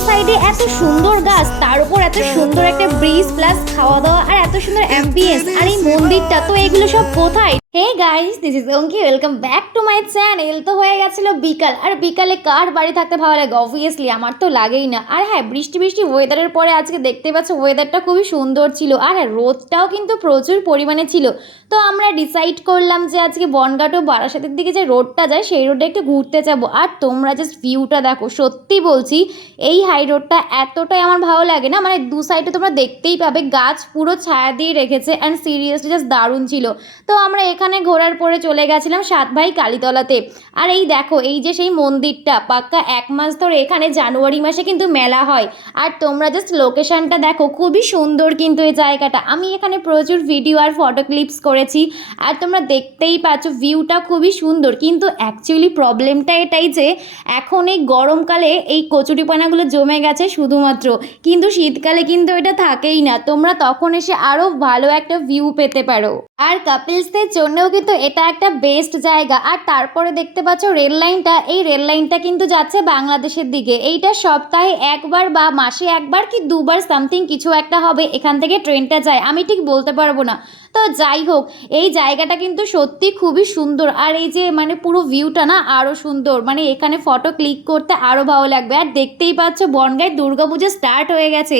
এত সুন্দর গাছ তার উপর এত সুন্দর একটা ব্রিজ প্লাস খাওয়া দাওয়া আর এত সুন্দর অ্যাম্বিয়েন্স আর এই মন্দিরটা তো এগুলো সব কোথায়? Hey guys this is Anki welcome back to my channel তো হয়ে গেছিল বিকাল। আর বিকালে কার বাড়ি থাকতে ভালো লাগে? অবভিয়াসলি আমার তো লাগেই না। আর হ্যাঁ বৃষ্টি বৃষ্টি ওয়েদারের পরে আজকে দেখতে পাচ্ছ ওয়েদারটা খুবই সুন্দর ছিল। আর হ্যাঁ রোদটাও কিন্তু প্রচুর পরিমাণে ছিল। তো আমরা ডিসাইড করলাম যে আজকে বনগাট ও বারাসাতের দিকে যে রোডটা যায়, সেই রোডে একটু ঘুরতে যাব। আর তোমরা জাস্ট ভিউটা দেখো। সত্যি বলছি, এই হাই রোডটা এতটাই আমার ভালো লাগে না। মানে দু সাইডে তোমরা দেখতেই পাবে, গাছ পুরো ছায়া দিয়ে রেখেছে। অ্যান্ড সিরিয়াসলি জাস্ট দারুণ ছিল। তো আমরা এখানে ঘোরার পরে চলে গেছিলাম সাত ভাই কালীতলাতে। আর এই দেখো, এই যে সেই মন্দিরটা, পাক্কা এক মাস ধরে এখানে জানুয়ারি মাসে কিন্তু মেলা হয়। আর তোমরা জাস্ট লোকেশানটা দেখো, খুবই সুন্দর কিন্তু এই জায়গাটা। আমি এখানে প্রচুর ভিডিও আর ফটো ক্লিপস করেছি, আর তোমরা দেখতেই পাচ্ছ ভিউটা খুবই সুন্দর। কিন্তু অ্যাকচুয়ালি প্রবলেমটা এটাই যে, এখন এই গরমকালে এই কচুরিপানাগুলো জমে গেছে শুধুমাত্র। কিন্তু শীতকালে কিন্তু এটা থাকেই না। তোমরা তখন এসে আরও ভালো একটা ভিউ পেতে পারো। আর কাপলসদের জন্যও কিন্তু এটা একটা বেস্ট জায়গা। আর তারপরে দেখতে পাচ্ছ রেল লাইনটা, এই রেল লাইনটা কিন্তু যাচ্ছে বাংলাদেশের দিকে। এইটা সপ্তাহে একবার বা মাসে একবার কি দুবার সামথিং কিছু একটা হবে, এখান থেকে ট্রেনটা যায়। আমি ঠিক বলতে পারব না। তো যাই হোক, এই জায়গাটা কিন্তু সত্যি খুবই সুন্দর। আর এই যে মানে পুরো ভিউটা না আরও সুন্দর। মানে এখানে ফটো ক্লিক করতে আরও ভালো লাগবে। আর দেখতেই পাচ্ছ বনগাঁয় দুর্গাপুজো স্টার্ট হয়ে গেছে।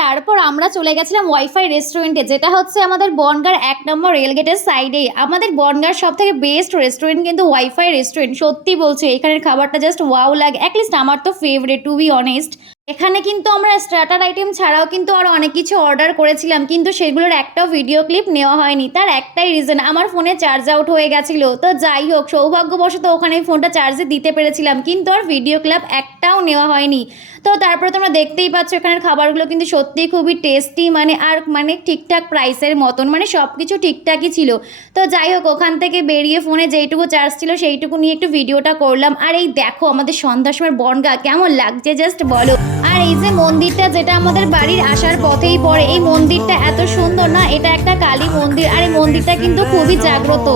তারপর আমরা চলে গেছিলাম ওয়াইফাই রেস্টুরেন্টে যেটা হচ্ছে আমাদের বনগার এক নম্বর রেলগেটের সাইডে আমাদের বনগার সব থেকে বেস্ট রেস্টুরেন্ট কিন্তু ওয়াইফাই রেস্টুরেন্ট সত্যি বলছি, এখানের খাবারটা জাস্ট ওয়াও লাগে। অ্যাটলিস্ট আমার তো ফেভারেট টু বি অনেস্ট এখানে কিন্তু আমরা স্টার্টার আইটেম ছাড়াও কিন্তু আরও অনেক কিছু অর্ডার করেছিলাম, কিন্তু সেগুলোর একটাও ভিডিও ক্লিপ নেওয়া হয়নি। তার একটাই রিজন আমার ফোনে চার্জ আউট হয়ে গেছিল। তো যাই হোক, সৌভাগ্যবশত ওখানে ফোনটা চার্জে দিতে পেরেছিলাম, কিন্তু আর ভিডিও ক্লিপ একটাও নেওয়া হয়নি। তো তারপরে তোমরা দেখতেই পাচ্ছ, এখানের খাবারগুলো কিন্তু সত্যিই খুবই টেস্টি মানে আর মানে ঠিকঠাক প্রাইসের মতন মানে সব কিছু ঠিকঠাকই ছিল। তো যাই হোক, ওখান থেকে বেরিয়ে ফোনে যেইটুকু চার্জ ছিল, সেইটুকু নিয়ে একটু ভিডিওটা করলাম। আর এই দেখো, আমাদের সন্ধ্যার সময় বনগা, কেমন লাগছে জাস্ট বলো। আর এই যে মন্দিরটা যেটা আমাদের বাড়ির আসার পথেই পড়ে, এই মন্দিরটা এত সুন্দর না, এটা একটা কালী মন্দির, আর এই মন্দিরটা কিন্তু খুবই জাগ্রত।